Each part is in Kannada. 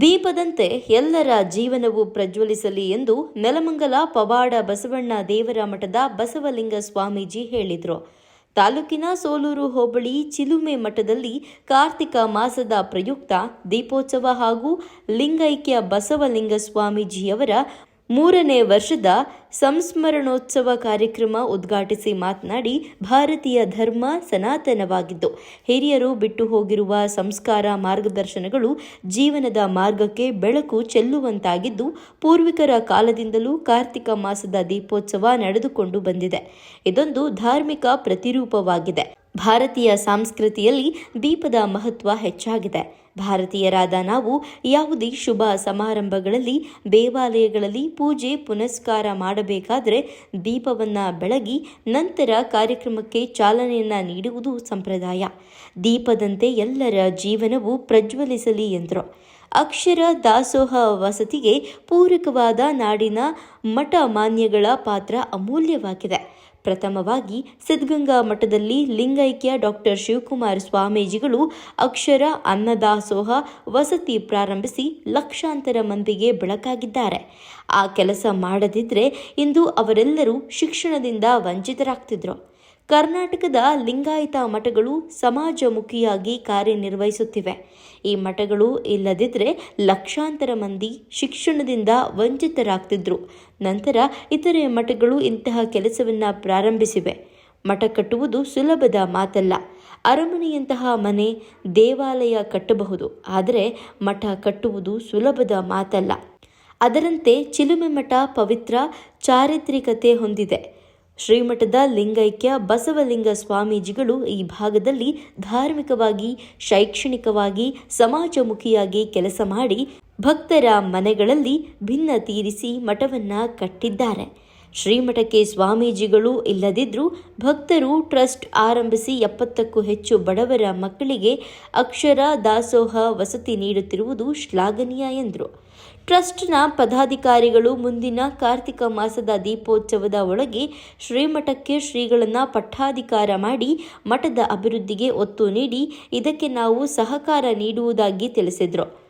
ದೀಪದಂತೆ ಎಲ್ಲರ ಜೀವನವು ಪ್ರಜ್ವಲಿಸಲಿ ಎಂದು ನೆಲಮಂಗಲ ಪವಾಡ ಬಸವಣ್ಣ ದೇವರ ಮಠದ ಬಸವಲಿಂಗ ಸ್ವಾಮೀಜಿ ಹೇಳಿದರು. ತಾಲೂಕಿನ ಸೋಲೂರು ಹೋಬಳಿ ಚಿಲುಮೆ ಮಠದಲ್ಲಿ ಕಾರ್ತಿಕ ಮಾಸದ ಪ್ರಯುಕ್ತ ದೀಪೋತ್ಸವ ಹಾಗೂ ಲಿಂಗೈಕ್ಯ ಬಸವಲಿಂಗ ಸ್ವಾಮೀಜಿಯವರ ಮೂರನೇ ವರ್ಷದ ಸಂಸ್ಮರಣೋತ್ಸವ ಕಾರ್ಯಕ್ರಮ ಉದ್ಘಾಟಿಸಿ ಮಾತನಾಡಿ, ಭಾರತೀಯ ಧರ್ಮ ಸನಾತನವಾಗಿದ್ದು, ಹಿರಿಯರು ಬಿಟ್ಟು ಹೋಗಿರುವ ಸಂಸ್ಕಾರ ಮಾರ್ಗದರ್ಶನಗಳು ಜೀವನದ ಮಾರ್ಗಕ್ಕೆ ಬೆಳಕು ಚೆಲ್ಲುವಂತಾಗಿದ್ದು, ಪೂರ್ವಿಕರ ಕಾಲದಿಂದಲೂ ಕಾರ್ತಿಕ ಮಾಸದ ದೀಪೋತ್ಸವ ನಡೆದುಕೊಂಡು ಬಂದಿದೆ. ಇದೊಂದು ಧಾರ್ಮಿಕ ಪ್ರತಿರೂಪವಾಗಿದೆ. ಭಾರತೀಯ ಸಂಸ್ಕೃತಿಯಲ್ಲಿ ದೀಪದ ಮಹತ್ವ ಹೆಚ್ಚಾಗಿದೆ. ಭಾರತೀಯರಾದ ನಾವು ಯಾವುದೇ ಶುಭ ಸಮಾರಂಭಗಳಲ್ಲಿ, ದೇವಾಲಯಗಳಲ್ಲಿ ಪೂಜೆ, ಪುನಸ್ಕಾರ ಮಾಡಬೇಕಾದರೆ ದೀಪವನ್ನ ಬೆಳಗಿ ನಂತರ ಕಾರ್ಯಕ್ರಮಕ್ಕೆ ಚಾಲನೆಯನ್ನು ನೀಡುವುದು ಸಂಪ್ರದಾಯ. ದೀಪದಂತೆ ಎಲ್ಲರ ಜೀವನವು ಪ್ರಜ್ವಲಿಸಲಿ ಎಂದರು. ಅಕ್ಷರ ದಾಸೋಹ ವಸತಿಗೆ ಪೂರಕವಾದ ನಾಡಿನ ಮಠ ಮಾನ್ಯಗಳ ಪಾತ್ರ ಅಮೂಲ್ಯವಾಗಿದೆ. ಪ್ರಥಮವಾಗಿ ಸಿದ್ಧಗಂಗಾ ಮಠದಲ್ಲಿ ಲಿಂಗೈಕ್ಯ ಡಾಕ್ಟರ್ ಶಿವಕುಮಾರ ಸ್ವಾಮೀಜಿಗಳು ಅಕ್ಷರ ಅನ್ನದಾಸೋಹ ವಸತಿ ಪ್ರಾರಂಭಿಸಿ ಲಕ್ಷಾಂತರ ಮಂದಿಗೆ ಬೆಳಕಾಗಿದ್ದಾರೆ. ಆ ಕೆಲಸ ಮಾಡದಿದ್ದರೆ ಇಂದು ಅವರೆಲ್ಲರೂ ಶಿಕ್ಷಣದಿಂದ ವಂಚಿತರಾಗ್ತಿದ್ರು. ಕರ್ನಾಟಕದ ಲಿಂಗಾಯತ ಮಠಗಳು ಸಮಾಜಮುಖಿಯಾಗಿ ಕಾರ್ಯನಿರ್ವಹಿಸುತ್ತಿವೆ. ಈ ಮಠಗಳು ಇಲ್ಲದಿದ್ದರೆ ಲಕ್ಷಾಂತರ ಮಂದಿ ಶಿಕ್ಷಣದಿಂದ ವಂಚಿತರಾಗ್ತಿದ್ರು. ನಂತರ ಇತರೆ ಮಠಗಳು ಇಂತಹ ಕೆಲಸವನ್ನು ಪ್ರಾರಂಭಿಸಿವೆ. ಮಠ ಕಟ್ಟುವುದು ಸುಲಭದ ಮಾತಲ್ಲ. ಅರಮನೆಯಂತಹ ಮನೆ ದೇವಾಲಯ ಕಟ್ಟಬಹುದು. ಆದರೆ ಮಠ ಕಟ್ಟುವುದು ಸುಲಭದ ಮಾತಲ್ಲ. ಅದರಂತೆ ಚಿಲುಮೆ ಮಠ ಪವಿತ್ರ ಚಾರಿತ್ರಿಕತೆ ಹೊಂದಿದೆ. ಶ್ರೀಮಠದ ಲಿಂಗೈಕ್ಯ ಬಸವಲಿಂಗ ಸ್ವಾಮೀಜಿಗಳು ಈ ಭಾಗದಲ್ಲಿ ಧಾರ್ಮಿಕವಾಗಿ, ಶೈಕ್ಷಣಿಕವಾಗಿ, ಸಮಾಜಮುಖಿಯಾಗಿ ಕೆಲಸ ಮಾಡಿ ಭಕ್ತರ ಮನೆಗಳಲ್ಲಿ ಭಿನ್ನ ತೀರಿಸಿ ಮಠವನ್ನ ಕಟ್ಟಿದ್ದಾರೆ. ಶ್ರೀಮಠಕ್ಕೆ ಸ್ವಾಮೀಜಿಗಳು ಇಲ್ಲದಿದ್ದರೂ ಭಕ್ತರು ಟ್ರಸ್ಟ್ ಆರಂಭಿಸಿ ಎಪ್ಪತ್ತಕ್ಕೂ ಹೆಚ್ಚು ಬಡವರ ಮಕ್ಕಳಿಗೆ ಅಕ್ಷರ, ದಾಸೋಹ ವಸತಿ ನೀಡುತ್ತಿರುವುದು ಶ್ಲಾಘನೀಯ ಎಂದರು. ಟ್ರಸ್ಟ್ನ ಪದಾಧಿಕಾರಿಗಳು ಮುಂದಿನ ಕಾರ್ತಿಕ ಮಾಸದ ದೀಪೋತ್ಸವದ ಒಳಗೆ ಶ್ರೀಮಠಕ್ಕೆ ಶ್ರೀಗಳನ್ನು ಪಟ್ಟಾಧಿಕಾರ ಮಾಡಿ ಮಠದ ಅಭಿವೃದ್ಧಿಗೆ ಒತ್ತು ನೀಡಿ ಇದಕ್ಕೆ ನಾವು ಸಹಕಾರ ನೀಡುವುದಾಗಿ ತಿಳಿಸಿದರು.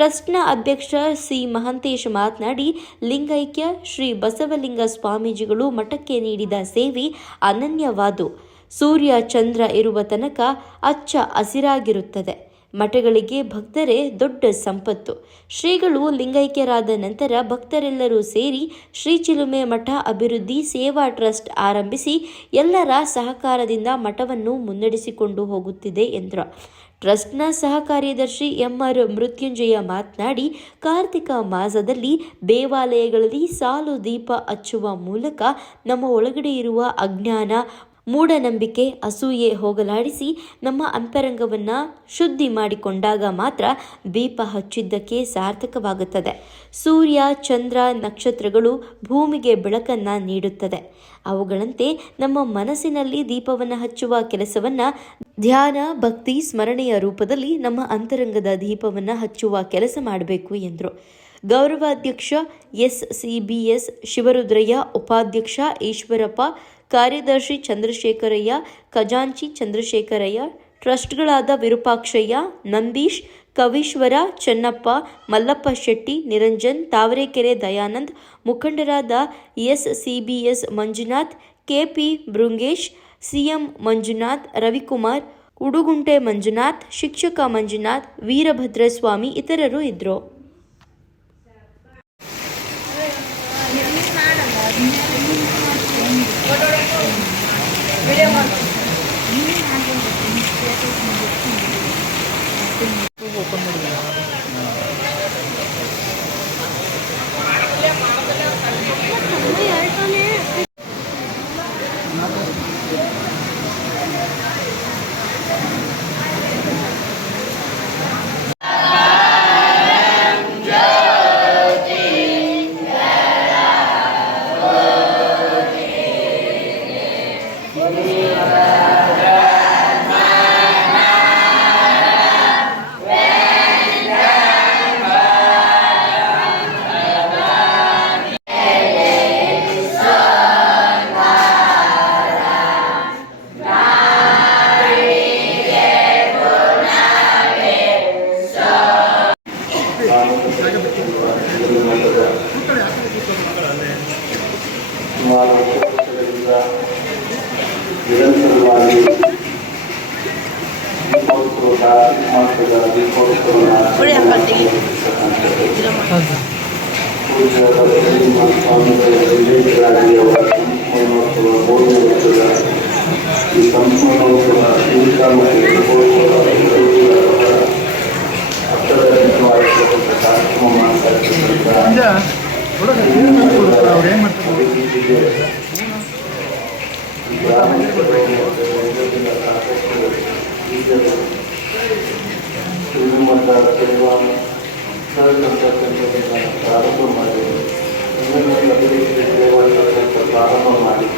ಟ್ರಸ್ಟ್ನ ಅಧ್ಯಕ್ಷ ಸಿ ಮಹಂತೇಶ್ ಮಾತನಾಡಿ, ಲಿಂಗೈಕ್ಯ ಶ್ರೀ ಬಸವಲಿಂಗ ಸ್ವಾಮೀಜಿಗಳು ಮಠಕ್ಕೆ ನೀಡಿದ ಸೇವೆ ಅನನ್ಯವಾದು. ಸೂರ್ಯ ಚಂದ್ರ ಇರುವ ತನಕ ಅಚ್ಚ ಹಸಿರಾಗಿರುತ್ತದೆ. ಮಠಗಳಿಗೆ ಭಕ್ತರೇ ದೊಡ್ಡ ಸಂಪತ್ತು. ಶ್ರೀಗಳು ಲಿಂಗೈಕ್ಯರಾದ ನಂತರ ಭಕ್ತರೆಲ್ಲರೂ ಸೇರಿ ಶ್ರೀ ಚಿಲುಮೆ ಮಠ ಅಭಿವೃದ್ಧಿ ಸೇವಾ ಟ್ರಸ್ಟ್ ಆರಂಭಿಸಿ ಎಲ್ಲರ ಸಹಕಾರದಿಂದ ಮಠವನ್ನು ಮುನ್ನಡೆಸಿಕೊಂಡು ಹೋಗುತ್ತಿದೆ ಎಂದರು. ಟ್ರಸ್ಟ್ನ ಸಹ ಕಾರ್ಯದರ್ಶಿ ಎಂಆರ್ ಮೃತ್ಯುಂಜಯ ಮಾತನಾಡಿ, ಕಾರ್ತಿಕ ಮಾಸದಲ್ಲಿ ದೇವಾಲಯಗಳಲ್ಲಿ ಸಾಲು ದೀಪ ಹಚ್ಚುವ ಮೂಲಕ ನಮ್ಮ ಒಳಗಡೆ ಇರುವ ಅಜ್ಞಾನ ಮೂಢನಂಬಿಕೆ ಅಸೂಯೆ ಹೋಗಲಾಡಿಸಿ ನಮ್ಮ ಅಂತರಂಗವನ್ನು ಶುದ್ಧಿ ಮಾಡಿಕೊಂಡಾಗ ಮಾತ್ರ ದೀಪ ಹಚ್ಚಿದ್ದಕ್ಕೆ ಸಾರ್ಥಕವಾಗುತ್ತದೆ. ಸೂರ್ಯ, ಚಂದ್ರ, ನಕ್ಷತ್ರಗಳು ಭೂಮಿಗೆ ಬೆಳಕನ್ನು ನೀಡುತ್ತದೆ. ಅವುಗಳಂತೆ ನಮ್ಮ ಮನಸ್ಸಿನಲ್ಲಿ ದೀಪವನ್ನು ಹಚ್ಚುವ ಕೆಲಸವನ್ನು ಧ್ಯಾನ, ಭಕ್ತಿ, ಸ್ಮರಣೆಯ ರೂಪದಲ್ಲಿ ನಮ್ಮ ಅಂತರಂಗದ ದೀಪವನ್ನು ಹಚ್ಚುವ ಕೆಲಸ ಮಾಡಬೇಕು ಎಂದರು. ಗೌರವಾಧ್ಯಕ್ಷ S C B S Shivarudrayya, ಉಪಾಧ್ಯಕ್ಷ ಈಶ್ವರಪ್ಪ ಕಾರ್ಯದರ್ಶಿ ಚಂದ್ರಶೇಖರಯ್ಯ, ಖಜಾಂಚಿ ಚಂದ್ರಶೇಖರಯ್ಯ, ಟ್ರಸ್ಟ್ಗಳಾದ ವಿರೂಪಾಕ್ಷಯ್ಯ, ನಂದೀಶ್, ಕವೀಶ್ವರ, ಚೆನ್ನಪ್ಪ, ಮಲ್ಲಪ್ಪ ಶೆಟ್ಟಿ, ನಿರಂಜನ್, ತಾವರೆಕೆರೆ ದಯಾನಂದ್, ಮುಖಂಡರಾದ S CBS Manjunath, KP Bhringesh, CM Manjunath, Ravikumar, Udugunte Manjunath, ಶಿಕ್ಷಕ ಮಂಜುನಾಥ್, ವೀರಭದ್ರಸ್ವಾಮಿ ಇತರರು ಇದ್ದರು ಶ್ರೀ ದೀಪೋತ್ಸವ ಕಾರ್ತಿಕ ಮಾಸದ ದೀಪೋತ್ಸವ ಪೂಜ್ಯ ಬಸವಲಿಂಗ ಸ್ವಾಮಿಗಳ ವಿವೇಕರಾಗಿ ಅವರ ಸಂಪೂರ್ಣೋತ್ಸವ ಮೂರನೇ ವರ್ಷದ ಈ ಸಂಪೂರ್ಣೋತ್ಸವ ಇಂಥ ಮತ್ತು ದೀಪೋತ್ಸವ ಅವರ ಅರ್ಥಗರ್ಭಿತವಾಗಿರ್ತಕ್ಕಂಥ ಕಾರ್ಯಕ್ರಮ ಮಾಡ್ತಾ ಇರ್ತಕ್ಕಂಥ ಅವ್ರು ಏನು ಮಾಡ್ತಾರೆ ಅಭಿವೃದ್ಧಿಗೆ ಗ್ರಾಮೀಣ ಶ್ರೀಮಂತ ಸೇವಾ ಪ್ರಾರಂಭ ಮಾಡಿ ಇನ್ನೊಂದು ಅಭಿವೃದ್ಧಿ ಸೇವಾ ಸಂಘ ಪ್ರಾರಂಭ ಮಾಡಿ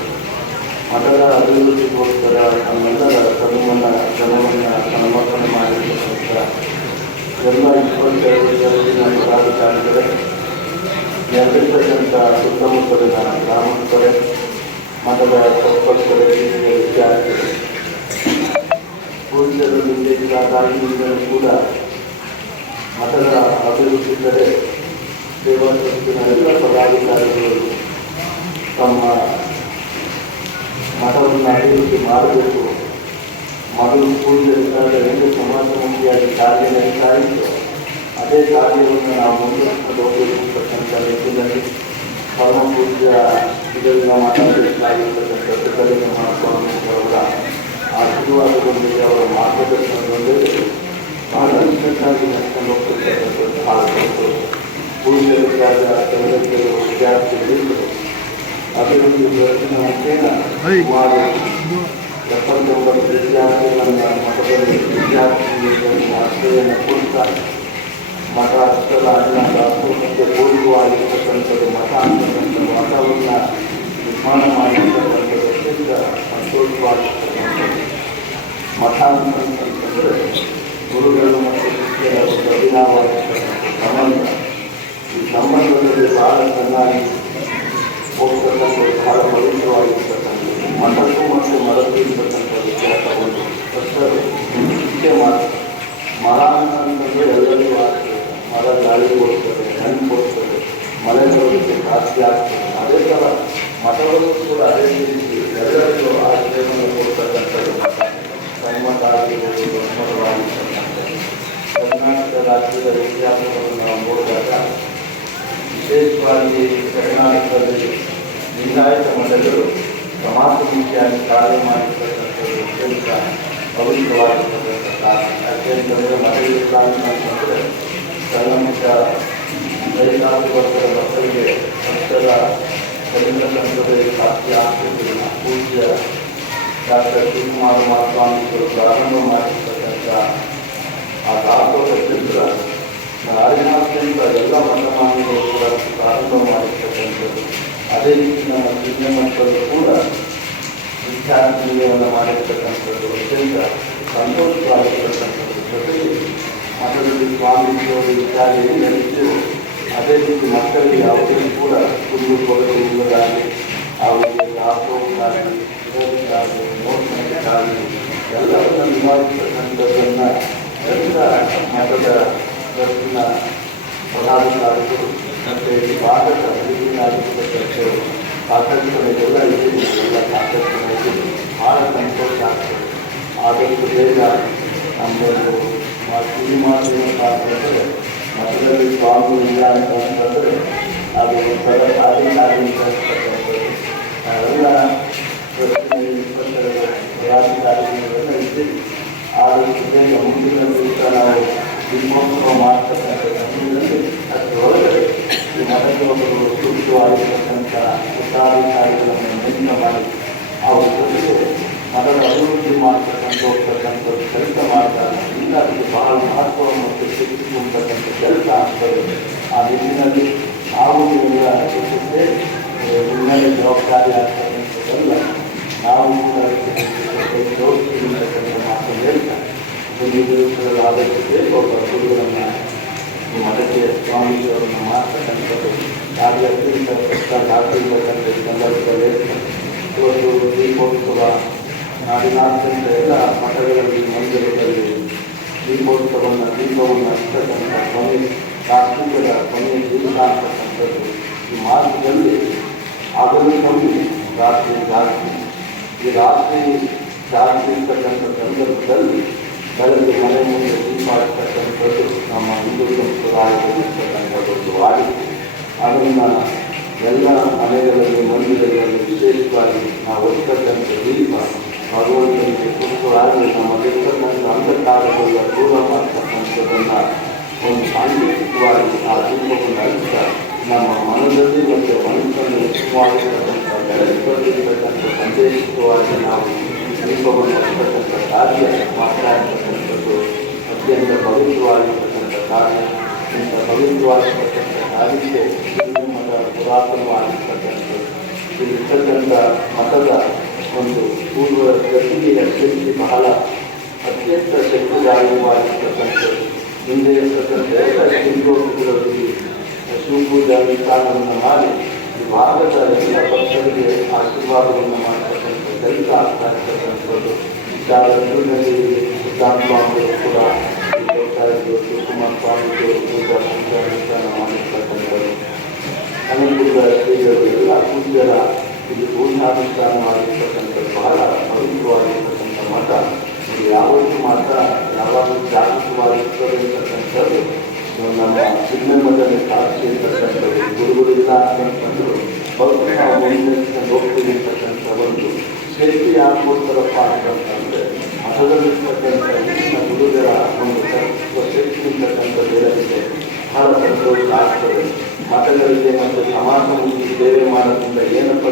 ಮಠದ ಅಭಿವೃದ್ಧಿಗೋಸ್ಕರ ನಮ್ಮೆಲ್ಲರ ಶ್ರಮವನ್ನು ಶ್ರಮವನ್ನು ಸಮರ್ಪಣೆ ಮಾಡಿರ್ತಕ್ಕಂಥ ಎಲ್ಲ ಇಪ್ಪತ್ತೆರಡು ಜನ ಪದಾಧಿಕಾರಿಗಳೇ ನೆರೆದಿರ್ತಕ್ಕಂಥ ಸುತ್ತಮುತ್ತಲಿನ ಗ್ರಾಮಸ್ಥರೇ ಮಠದ ಸಂಪರ್ಕದ ವಿದ್ಯಾರ್ಥಿಗಳು ಪೂಜ್ಯರು ನಿಂದಿಸಿದಾಗಿದ್ದರೂ ಕೂಡ ಮಠದ ಅಭಿವೃದ್ಧಿ ಕಡೆ ಸೇವಾ ಸಂಸ್ಥಿನ ಎಲ್ಲ ಪದಾಧಿಕಾರಿಗಳು ತಮ್ಮ ಮಠವನ್ನು ಅಭಿವೃದ್ಧಿ ಮಾಡಬೇಕು ಮೊದಲು ಪೂಜ್ಯರಿದ್ದಾಗ ಹೆಂಗೆ ಸಮಾಜಮುಖಿಯಾಗಿ ಕಾರ್ಯ ನಡೀತಾ ಇತ್ತು ಅದೇ ಕಾರ್ಯವನ್ನು ನಾವು ಮುಂದುವರಿಸಿಕೊಂಡು ಹೋಗಬೇಕು ಅಂತಕ್ಕಂಥ ನಿಟ್ಟಿನಲ್ಲಿ ಪರಮ ಪೂಜ್ಯ ಇದರಿಂದ ಸಿದ್ದಲಿಂಗ ಮಹಾಸ್ವಾಮಿಯವರ ಆಶೀರ್ವಾದದೊಂದಿಗೆ ಅವರ ಮಾರ್ಗದರ್ಶನದೊಂದಿಗೆ ಬಹಳ ಅಚ್ಚುಕಟ್ಟಾಗಿ ನಡೆಕೊಂಡು ಹೋಗ್ತಿರ್ತಕ್ಕಂಥದ್ದು ಹಾಡುಗಳು ಪೂಜ್ಯರಿದ್ದಾಗ ತರಗತಿಗಳು ಅಭಿವೃದ್ಧಿ ಮುಖೇನ ಸುಮಾರು ಎಪ್ಪತ್ತೊಂಬತ್ತು ವಿದ್ಯಾರ್ಥಿಗಳನ್ನು ಮಠದಲ್ಲಿ ವಿದ್ಯಾರ್ಥಿಗಳಿಗೆ ಆಶ್ರಯವನ್ನು ಕೊಡ್ತಾ ಮಠ ಅಷ್ಟರ ಅನ್ನ ದಾಸೋಹಕ್ಕೆ ಪೂರ್ವವಾಗಿರ್ತಕ್ಕಂಥದ್ದು ಮಠ ಅಂತಕ್ಕಂಥ ಮಠವನ್ನು ನಿರ್ಮಾಣ ಮಾಡಿರ್ತಕ್ಕಂಥದ್ದು ಅತ್ಯಂತ ಸಂತೋಷವಾಗಿರ್ತಕ್ಕಂಥದ್ದು ಮಠ ಅಂತಂತಂದರೆ ಗುರುಗಳು ಮತ್ತು ಶಿಷ್ಯರ ಒಂದು ಅಭಿನವವಾಗಿರ್ತಕ್ಕಂಥ ಸಂಬಂಧ ಈ ಸಂಬಂಧದಲ್ಲಿ ಬಹಳ ಚೆನ್ನಾಗಿ ಹೋಗ್ತಕ್ಕಂಥದ್ದು ಬಹಳ ಪವಿತ್ರವಾಗಿರ್ತಕ್ಕಂಥದ್ದು ಮಠಕ್ಕೂ ಮತ್ತು ಮರಕ್ಕೂ ಇರ್ತಕ್ಕಂಥ ವ್ಯತ್ಯಾಸ ಒಂದು ಫಸ್ಟರು ಮುಖ್ಯ ಮಾತು ಮರ ಅಂತಂದ್ರೆ ಎಲ್ಲರಿಗೂ ಆಗ್ತದೆ ಮರ ಗಾಳಿ ಕೊಡ್ತದೆ ಹಣ್ಣು ಕೊಡ್ತದೆ ಮಳೆ ಬರೋದಕ್ಕೆ ಸಾಧ್ಯ ಆಗ್ತದೆ ಅದೇ ಥರ ಮಠಗಳು ಕೂಡ ಅದೇ ರೀತಿ ಎಲ್ಲರಿಗೂ ಆಶ್ರಯವನ್ನು ಕೊಡ್ತಕ್ಕಂಥದ್ದು ಸಮ್ಮತ ಆಗಿರ್ಬೋದು ಸಮ್ಮತವಾಗಿರ್ತಕ್ಕಂಥದ್ದು ಕರ್ನಾಟಕ ರಾಜ್ಯದ ಇತಿಹಾಸವನ್ನು ನಾವು ನೋಡಿದಾಗ ವಿಶೇಷವಾಗಿ ಕರ್ನಾಟಕದಲ್ಲಿ ಲಿಂಗಾಯತ ಸಮಾಜ ರೀತಿಯಾಗಿ ಕಾರ್ಯ ಮಾಡಿರ್ತಕ್ಕಂಥದ್ದು ಅತ್ಯಂತ ಪವಿತ್ರವಾಗಿರ್ತಕ್ಕಂಥ ಕಾರಣ ಯಾಕೆಂತಂದರೆ ಮಠಗಳಿಲ್ಲ ಅಂತಂದರೆ ಐದಾರು ವರ್ಷದ ಮಕ್ಕಳಿಗೆ ಭಕ್ತರ ಕಲಿತ ಸಂಪ್ರದಾಯ ಸಾಧ್ಯ ಆಗ್ತಿರಲಿಲ್ಲ. ಪೂಜ್ಯ ಡಾಕ್ಟರ್ ಶಿವಕುಮಾರ ಮಹಾಸ್ವಾಮಿಗಳು ಪ್ರಾರಂಭ ಮಾಡಿರ್ತಕ್ಕಂಥ ಆ ದಾಸೋಹ ಚಿತ್ರ ನಾಡಿನಾದ್ಯಂತ ಎಲ್ಲ ಮತಮಾನ್ಯಗಳು ಕೂಡ ಪ್ರಾರಂಭ ಮಾಡಿರ್ತಕ್ಕಂಥದ್ದು ಅದೇ ರೀತಿ ನಮ್ಮ ವಿದ್ಯೆ ಮಕ್ಕಳು ಕೂಡ ವಿದ್ಯಾರ್ಥಿನಿಯನ್ನು ಮಾಡಿರ್ತಕ್ಕಂಥದ್ದು ಅತ್ಯಂತ ಸಂತೋಷವಾಗಿರ್ತಕ್ಕಂಥದ್ದು ಜೊತೆಗೆ ಮಠದಲ್ಲಿ ಸ್ವಾಮೀಜಿಯವರು ವಿಚಾರ ಏನು ಅದೇ ರೀತಿ ಮಕ್ಕಳಿಗೆ ಯಾವುದೇ ಕೂಡ ಕುಂದು ಕೊರತೆ ಇಲ್ಲದಾಗಿ ಅವರಿಗೆ ದಾಸೋಹಕ್ಕಾಗಲಿ ಇದಕ್ಕಾಗಲಿ ನೋಟ್ಮೆಂಟ್ಗಾಗಲಿ ಎಲ್ಲವನ್ನು ನಿವಾರಿಸತಕ್ಕಂಥದ್ದನ್ನು ಎಲ್ಲ ಮಠದ ದರ್ಶನ ಪದಾಧಿಕಾರಿಗಳು ಮತ್ತು ಈ ಭಾಗದ ಹಿರಿಯರಾಗಿರ್ತಕ್ಕಂಥವರು ಆಕರ್ಷಣೆಗೆಲ್ಲ ಇದೆ ಎಲ್ಲ ಆಕರ್ಷಣೆಗೆ ಭಾಳ ಸಂತೋಷ ಆಗ್ತದೆ ಆದಷ್ಟು ಬೇಗ ನಮ್ಮದು ಕಿವಿ ಮಾತು ಏನಪ್ಪ ಅಂತಂದರೆ ಮಠದಲ್ಲಿ ಸ್ವಾಮಿ ಇಲ್ಲ ಅಂತ ಅಂತಂದರೆ ಅದು ಒಂಥರ ಖಾಲಿ ಖಾಲಿ ಅಂತ ಅನ್ಸ್ತಕ್ಕಂಥದ್ದು ನಾವೆಲ್ಲ ಪ್ರಶ್ನೆ ಇಪ್ಪತ್ತೆರಡು ಪದಾಧಿಕಾರಿಗಳೆಲ್ಲ ಇದ್ದೀವಿ ಆದಷ್ಟು ಬೇಗ ಮುಂದಿನ ದಿವಸ ನಾವು ದೀಪೋತ್ಸವ ಮಾಡ್ತಕ್ಕಂಥ ಸಮಯದಲ್ಲಿ ಅದರೊಳಗಡೆ ಈ ಮಠಕ್ಕೆ ಒಬ್ಬರು ಸೂಕ್ತವಾಗಿರ್ತಕ್ಕಂಥ ಉತ್ತರಾಧಿಕಾರಿಗಳನ್ನು ನೇಮಕ ಮಾಡಿ ಅವ್ರ ಜೊತೆಗೆ ಮಠದ ಅಭಿವೃದ್ಧಿ ಮಾಡ್ತಕ್ಕಂಥ ಹೋಗ್ತಕ್ಕಂಥದ್ದು ಕೆಲಸ ಮಾಡ್ತಾರೆ ಇಲ್ಲ ಅದಕ್ಕೆ ಬಹಳ ಮಹತ್ವ ಮತ್ತು ಶಕ್ತಿ ತುಂಬತಕ್ಕಂಥ ಕೆಲಸ ಆಗ್ತದೆ ಆ ನಿಟ್ಟಿನಲ್ಲಿ ನಾವು ನೀವೆಲ್ಲ ಜೊತೆ ನಿಮ್ಮಲ್ಲಿ ಜವಾಬ್ದಾರಿ ಒಂದು ಆದಷ್ಟು ಬೇಗ ಒಬ್ಬ ಗುರುಗಳನ್ನು ಈ ಮಠಕ್ಕೆ ಸ್ವಾಮೀಜಿಯವರನ್ನು ಮಾಡ್ತಕ್ಕಂಥದ್ದು ಯಾರಿಗೆ ಅತ್ಯಂತ ಕಷ್ಟ ಆಗ್ತಿರ್ತಕ್ಕಂಥ ಈ ಸಂದರ್ಭದಲ್ಲಿ ಇವತ್ತು ದೀಪೋತ್ಸವ ನಾಡಿನಾದ್ಯಂತ ಎಲ್ಲ ಮಠಗಳಲ್ಲಿ ಮಂದಿರದಲ್ಲಿ ದೀಪೋತ್ಸವವನ್ನು ದೀಪವನ್ನು ಹಚ್ಚತಕ್ಕಂಥ ಸ್ವಾಮಿ ರಾಷ್ಟ್ರೀಯದ ಕೊನೆಯ ದಿವಸ ಅಂತಕ್ಕಂಥದ್ದು ಈ ಮಾರ್ಗದಲ್ಲಿ ಆಗಲು ಕಮ್ಮಿ ರಾತ್ರಿ ಜಾಸ್ತಿ ಈ ರಾತ್ರಿ ಜಾಸ್ತಿ ಇರ್ತಕ್ಕಂಥ ಸಂದರ್ಭದಲ್ಲಿ ಬೆಳಗ್ಗೆ ಮನೆ ಮುಂದೆ ದೀಪ ಇರ್ತಕ್ಕಂಥದ್ದು ನಮ್ಮ ಹಿಂದೂ ಸಂಪ್ರದಾಯದಲ್ಲಿರ್ತಕ್ಕಂಥ ಒಂದು ವಾಡಿಕೆ ಅದನ್ನು ಎಲ್ಲ ಮನೆಗಳಲ್ಲಿ ಮಂದಿರಗಳಲ್ಲಿ ವಿಶೇಷವಾಗಿ ನಾವು ಹೊತ್ತಕ್ಕಂಥ ದೀಪ ಭಗವಂತನಿಗೆ ಪುಷ್ಟವಾಗಿ ನಮ್ಮ ಇರ್ತಕ್ಕಂಥ ಅಂಧಕಾರಗಳ ದೂರ ಮಾಡ್ತಕ್ಕಂಥದ್ದನ್ನು ಒಂದು ಸಾಂಕೇತಿಕವಾಗಿ ಆ ದೀಪವನ್ನು ಹಚ್ಚ ನಮ್ಮ ಮನದಲ್ಲಿ ಮತ್ತು ಮನಸ್ಸನ್ನು ಉತ್ತಮವಾಗಿರ್ತಕ್ಕಂಥ ಬೆಳೆಸಿಕೊಂಡಿರ್ತಕ್ಕಂಥ ಸಂದೇಶಿತವಾಗಿ ನಾವು ದೀಪವನ್ನು ಹಚ್ಚತಕ್ಕಂಥ ಕಾರ್ಯ ಅತ್ಯಂತ ಪವಿತ್ರವಾಗಿರ್ತಕ್ಕಂಥ ಕಾರ್ಯ ಇಂಥ ಪವಿತ್ರವಾಗಿರ್ತಕ್ಕಂಥ ಕಾರ್ಯಕ್ಕೆ ಹಿಂದೂ ಮತ ಪುರಾತನವಾಗಿರ್ತಕ್ಕಂಥದ್ದು ಇಲ್ಲಿರ್ತಕ್ಕಂಥ ಮತದ ಒಂದು ಪೂರ್ವ ಗತಿಯ ಶಕ್ತಿ ಬಹಳ ಅತ್ಯಂತ ಶಕ್ತಿದಾಯಕವಾಗಿರ್ತಕ್ಕಂಥದ್ದು ಹಿಂದೆ ಇರ್ತಕ್ಕಂಥ ಶಿಲ್ಪಗಳಲ್ಲಿ ಶಿವಪೂಜಾ ಅನುಷ್ಠಾನವನ್ನು ಮಾಡಿ ಭಾಗದ ಎಲ್ಲ ಭಕ್ತರಿಗೆ ಆಶೀರ್ವಾದವನ್ನು ಮಾಡತಕ್ಕಂಥ ಕೆಲಸ ಆಗ್ತಾ ಇರ್ತಕ್ಕಂಥದ್ದು ಚಾಲೂರಿನಲ್ಲಿ ಸಿದ್ಧಾಂತ ಸ್ವಾಮಿಗಳು ಕೂಡ ಈ ಹೋಗ್ತಾ ಇದ್ರು ಶಿವಕುಮಾರ ಸ್ವಾಮಿಗಳು ಪೂಜಾ ಪೂಜಾ ಅನುಷ್ಠಾನ ಮಾಡಿರ್ತಕ್ಕಂಥದ್ದು ಅನುಕೂಲ ಶ್ರೀಗಳು ಎಲ್ಲ ಪೂಜ್ಯರ ಇದು ಪೂರ್ಣಾನುಷ್ಠಾನ ಮಾಡಿರ್ತಕ್ಕಂಥದ್ದು ಬಹಳ ಪವಿತ್ರವಾಗಿರ್ತಕ್ಕಂಥ ಮಠ ಇದು ಯಾವತ್ತೂ ಮಾತ್ರ ಯಾವಾಗಲೂ ಜಾಗೃತವಾಗಿರ್ತದೆ ಅಂತಕ್ಕಂಥದ್ದು ಇದು ನಮ್ಮ ಸಿದ್ಧಮಠದಲ್ಲಿ ಸಾಕ್ಷಿ ಇರ್ತಕ್ಕಂಥದ್ದು ಗುರುಗಳಿಲ್ಲ ಅಂತಂತಂದ್ರು ಬೌದ್ಧ ನಾವು ಮುನ್ನಡೆಸ್ಕೊಂಡು ಹೋಗ್ತೀವಿ ಅಂತಕ್ಕಂಥ ಒಂದು ಶಕ್ತಿ ಯಾಕೋಸ್ಕರಪ್ಪ ಅಂತಂದರೆ ಮಠದಲ್ಲಿರ್ತಕ್ಕಂಥ ಹೆಚ್ಚಿನ ಗುರುಗಳ ಒಂದು ಶಕ್ತಿ ಇರ್ತಕ್ಕಂಥದ್ದು ಏನಿದೆ ಬಹಳ ಸಂತೋಷ ಆಗ್ತದೆ ಮಠಗಳಿಗೆ ಮತ್ತು ಸಮಾಜ ಸೇವೆ ಮಾಡೋದ್ರಿಂದ ಏನಪ್ಪ